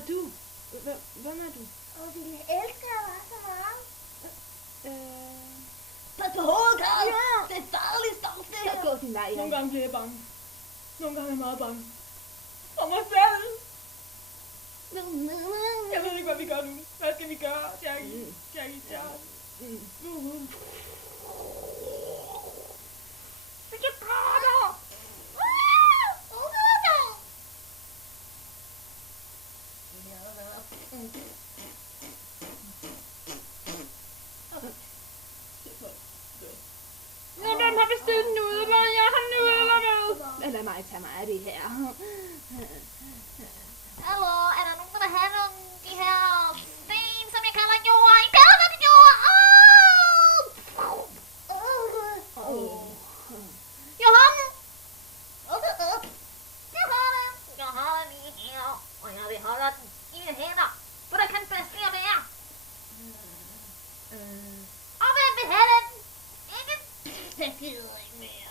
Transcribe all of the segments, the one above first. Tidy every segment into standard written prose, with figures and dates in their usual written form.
er du? Hvem er du? Fordi jeg elsker dig så meget. Pas på hovedet, Karl! Ja. Det er farligt stof, det Så her! gå din vej. Nogle gange bliver jeg bange. Nogle gange er jeg meget bange. For mig selv. Jeg ved ikke, hvad vi gør nu. Hvad skal vi gøre, Jackie? Jackie, vi kan græde! Hvem har bestilt nudler? Jeg har nudler med. Lad mig tage mig af det her. Hallo, er der nogen, der vil have nogle af de her sten, som jeg kalder jord? En kalder det jord! Johan! Jeg har den lige her, og jeg vil holde den i mine hænder, for der kan bastere mere. Og hvem vil have den? Ingen? Det gider ikke mere.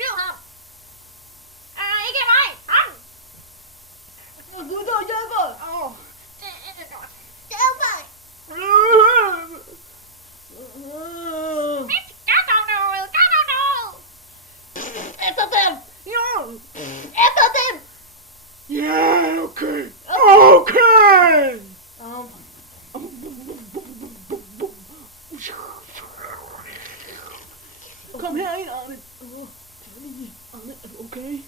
Johan! Ikke mig! Ham! Du der hjælper! Det er ikke godt. Hjælp mig! Gør dog noget! Gør dog noget! Efter dem! Efter dem! Ja, okay. Okay! Kom her ind, Arne. Arne, er du okay?